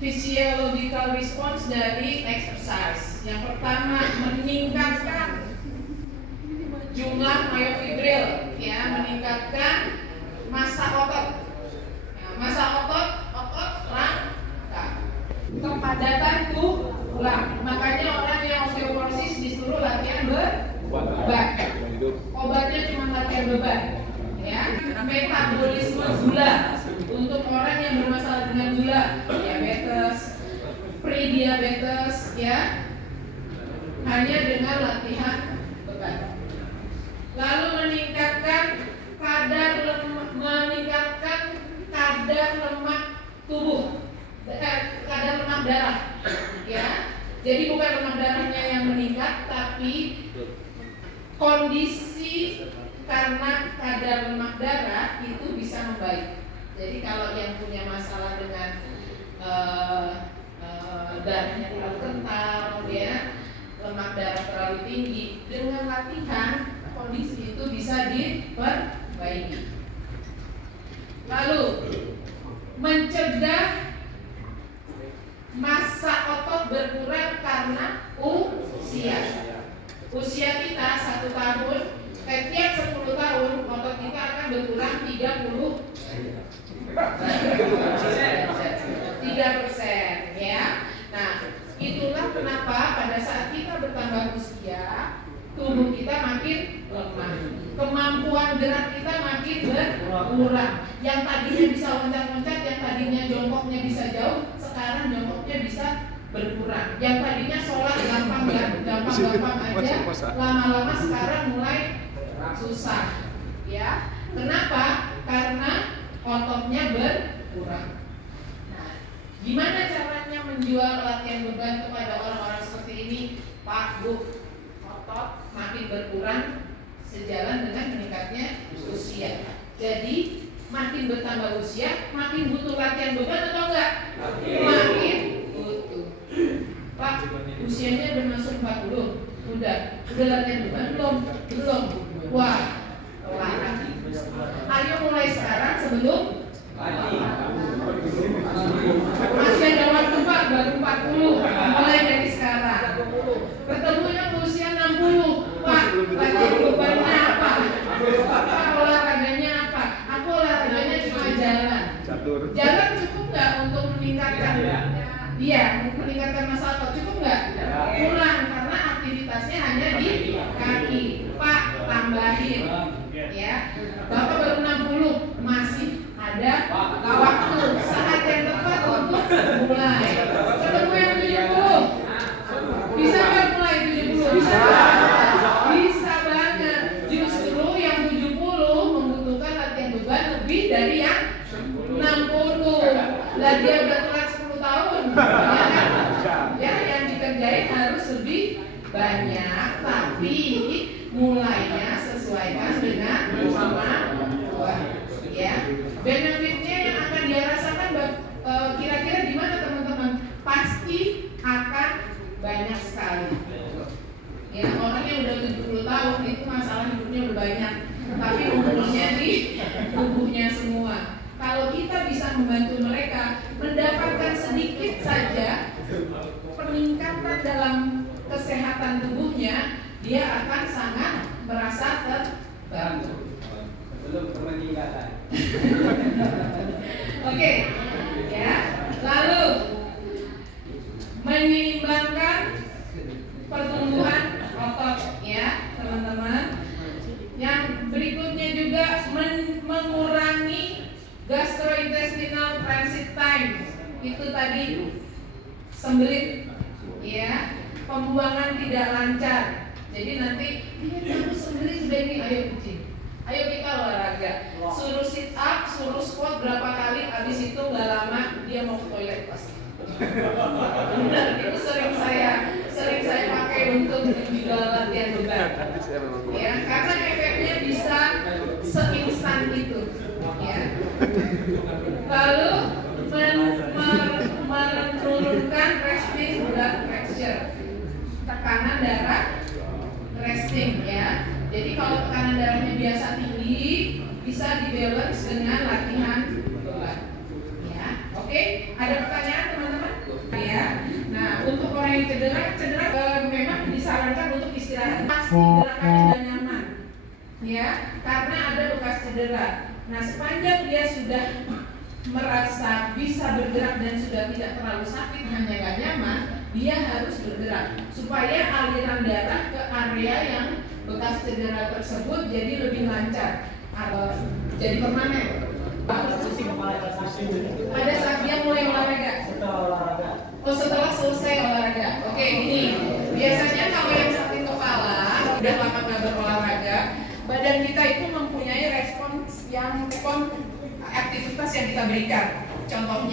physiological response dari exercise. Yang pertama, meningkatkan jumlah myofibril, ya, meningkatkan massa otot. Nah, massa otot rangka, kepadatan tulang. Makanya orang yang osteoporosis disuruh latihan beban. Obatnya cuma latihan beban, ya. Metabolisme gula untuk orang yang bermasalah dengan gula, diabetes, prediabetes, ya, hanya dengan latihan beban. Lalu meningkatkan kadar lemak tubuh, kadar lemak darah, ya. Jadi bukan lemak darahnya yang meningkat, tapi kondisi karena kadar lemak darah itu bisa membaik. Jadi kalau yang punya masalah dengan darahnya terlalu kental, ya, lemak darah terlalu tinggi, dengan latihan kondisi itu bisa diperbaiki. Lalu mencegah massa otot berkurang karena usia. Usia kita 1 tahun, setiap 10 tahun otot kita akan berkurang 3%, ya. Nah, itulah kenapa pada saat kita bertambah usia, tubuh kita makin lemah, kemampuan gerak kita makin berkurang. Yang tadinya bisa loncat-loncat, yang tadinya jongkoknya bisa jauh, sekarang jongkoknya bisa berkurang. Yang tadinya sholat gampang-gampang aja, lama-lama sekarang mulai susah, ya. Kenapa? Karena ototnya berkurang. Nah, gimana caranya menjual latihan beban kepada orang-orang seperti ini? Pak, Bu, otot makin berkurang sejalan dengan meningkatnya usia. Jadi makin bertambah usia, makin butuh latihan beban atau enggak? Makin butuh. Pak, usianya udah masuk 40, udah latihan beban belum? Wah, larang. Ayo mulai sekarang sebelum masih ada waktu Pak, baru 40, mulai dari sekarang. Ketemunya usia 60, Pak, latihan bebannya apa? Pak, olahraganya apa? Aku olahraganya cuma jalan. Jalan cukup nggak untuk meningkatkan? Iya, meningkatkan massa otot cukup nggak? Kurang, karena aktivitasnya hanya di kaki. Pak, tambahin, ya. Bapak baru 60, masih ada waktu, saat yang tepat untuk mulai. Ketemu yang 70, bisa nggak mulai 70? Bisa banget. Justru yang 70 membutuhkan latihan beban lebih dari yang 60. Lah dia udah telat 10 tahun, ya kan? Ya, yang dikerjain harus lebih banyak, tapi mulainya sesuaikan dengan kemampuan, ya. Benefitnya yang akan dia rasakan kira-kira gimana teman-teman? Pasti akan banyak sekali. Ya, orang yang udah 70 tahun itu masalah hidupnya udah banyak, tapi umurnya di tubuhnya semua. Kalau kita bisa membantu mereka mendapatkan sedikit saja peningkatan dalam kesehatan tubuhnya, dia akan sangat merasa terbantu. Belum peningkatan. Oke, ya. Lalu menyeimbangkan pertumbuhan otot, ya teman-teman. Yang berikutnya juga mengurangi gastrointestinal transit time. Itu tadi sembelit, ya, pembuangan tidak lancar. Jadi nanti kamu sembelit sudah ini, ayo kucing, ayo kita olahraga, suruh sit up, suruh squat berapa kali, habis itu nggak lama dia mau ke toilet pasti. Benar, itu sering saya pakai untuk juga latihan beban. Ya, karena efeknya bisa seinstan itu. Ya. Lalu menurunkan resting blood pressure, tekanan darah resting, ya. Jadi kalau tekanan darahnya biasa tinggi, bisa dibalance dengan latihan beban. Ya, oke. Ada pertanyaan teman-teman? cedera memang disarankan untuk istirahat. Pasti gerakannya sudah nyaman, ya, karena ada bekas cedera. Nah, sepanjang dia sudah merasa bisa bergerak dan sudah tidak terlalu sakit, hanya gak nyaman, dia harus bergerak supaya aliran darah ke area yang bekas cedera tersebut jadi lebih lancar, jadi permanen. Pada saat dia mulai olahraga. Oh, setelah selesai olahraga. Oke, ini biasanya kalau yang sakit kepala udah lama nggak berolahraga, badan kita itu mempunyai respons yang aktivitas yang kita berikan. Contohnya